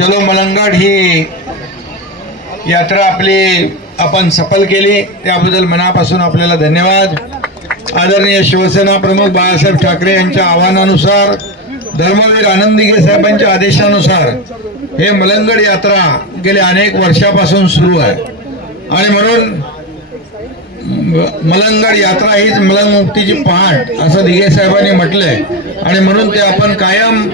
चलो मलंगड ही यात्रा आपली आपण सफल केली. त्याबद्दल मनापासून आपल्याला धन्यवाद. आदरणीय शिवसेना प्रमुख बाळासाहेब ठाकरे यांच्या आव्हानानुसार धर्मवीर आनंद साहेबांच्या आदेशानुसार हे मलंगड यात्रा गेल्या अनेक वर्षापासून सुरू आहे. आणि म्हणून मलंगड यात्रा हीच मलंग मुक्तीची पहाट असं दिघे साहेबांनी म्हटलंय. आणि म्हणून ते आपण कायम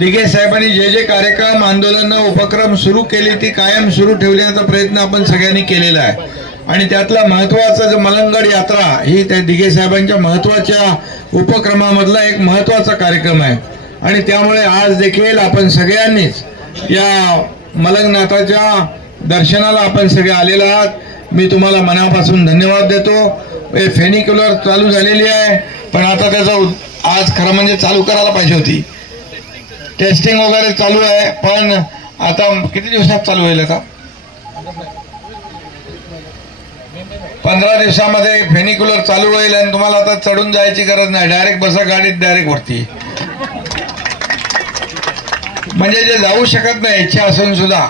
दिघे साहेबांनी जे जे कार्यक्रम आंदोलन उपक्रम सुरू केले ती कायम सुरू ठेवण्याचा प्रयत्न आपण सगळ्यांनी केलेला आहे. आणि त्यातला महत्त्वाचा जो मलंगड यात्रा ही त्या दिघे साहेबांच्या महत्त्वाच्या उपक्रमामधला एक महत्त्वाचा कार्यक्रम आहे. आणि त्यामुळे आज देखील आपण सगळ्यांनीच या मलंगनाथाच्या दर्शनाला आपण सगळे आलेले आहात. मी तुम्हाला मनापासून धन्यवाद देतो. हे फेनिक्युलर चालू झालेली आहे पण आता त्याचा आज खरं म्हणजे चालू करायला पाहिजे होती. टेस्टिंग वगैरे चालू आहे पण आता किती दिवसात चालू होईल आता? पंधरा दिवसामध्ये फेनिक्युलर चालू होईल आणि तुम्हाला आता चढून जायची गरज नाही. डायरेक्ट बसा गाडीत डायरेक्ट वरती. म्हणजे जे जाऊ शकत नाही इच्छा असून सुद्धा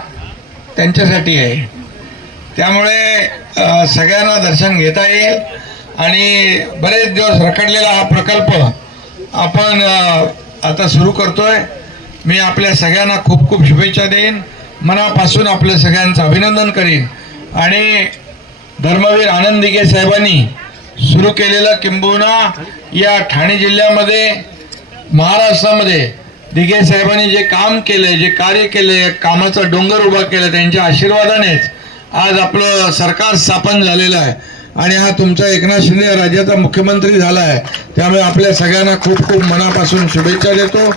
त्यांच्यासाठी आहे. त्यामुळे सगळ्यांना दर्शन घेता येईल आणि बरेच दिवस रखडलेला हा प्रकल्प आपण आता सुरू करतोय. मी आपल्या सगळ्यांना खूप खूप शुभेच्छा देईन. मनापासून आपल्या सगळ्यांचं अभिनंदन करीन. आणि धर्मवीर आनंद दिघे साहेबांनी सुरू केलेलं किंबहुना या ठाणे जिल्ह्यामध्ये महाराष्ट्रामध्ये दिघे साहेबांनी जे काम केलंय जे कार्य केले कामाचा डोंगर उभा केला त्यांच्या आशीर्वादानेच आज आपलं सरकार स्थापन झालेलं आहे. आणि हा तुमचा एकनाथ शिंदे राज्याचा मुख्यमंत्री झाला आहे. त्यामुळे आपल्या सगळ्यांना खूप खूप मनापासून शुभेच्छा देतो.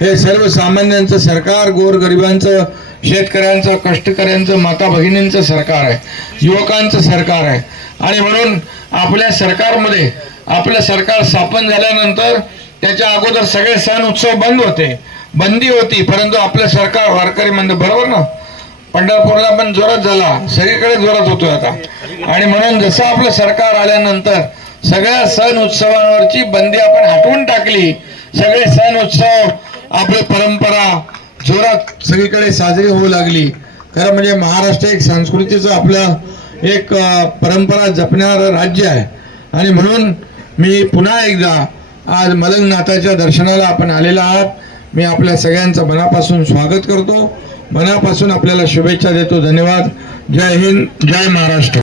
हे सर्वसामान्यांचं सरकार गोरगरिबांचं शेतकऱ्यांचं कष्टकऱ्यांचं माता भगिनींचं सरकार आहे. युवकांचं सरकार आहे. आणि म्हणून आपल्या सरकारमध्ये आपलं सरकार स्थापन झाल्यानंतर त्याच्या अगोदर सगळे सण उत्सव बंद होते. बंदी होती परंतु आपलं सरकार वारकरी म्हणजे बरोबर ना? पंढरपूरला पण जोरात झाला. सगळीकडे जोरात होतोय आता. आणि म्हणून जसं आपलं सरकार आल्यानंतर सगळ्या सण उत्सवांवरची बंदी आपण हटवून टाकली सगळे सण उत्सव आपली परंपरा जोरात सगळीकडे साजरी होऊ लागली. खरं म्हणजे महाराष्ट्र एक संस्कृतीचं आपलं एक परंपरा जपणारं राज्य आहे. आणि म्हणून मी पुन्हा एकदा आज मलंगनाथाच्या दर्शनाला आपण आलेला आहात. मी आपल्या सगळ्यांचं मनापासून स्वागत करतो. मनापासून आपल्याला शुभेच्छा देतो. धन्यवाद. जय हिंद. जय महाराष्ट्र.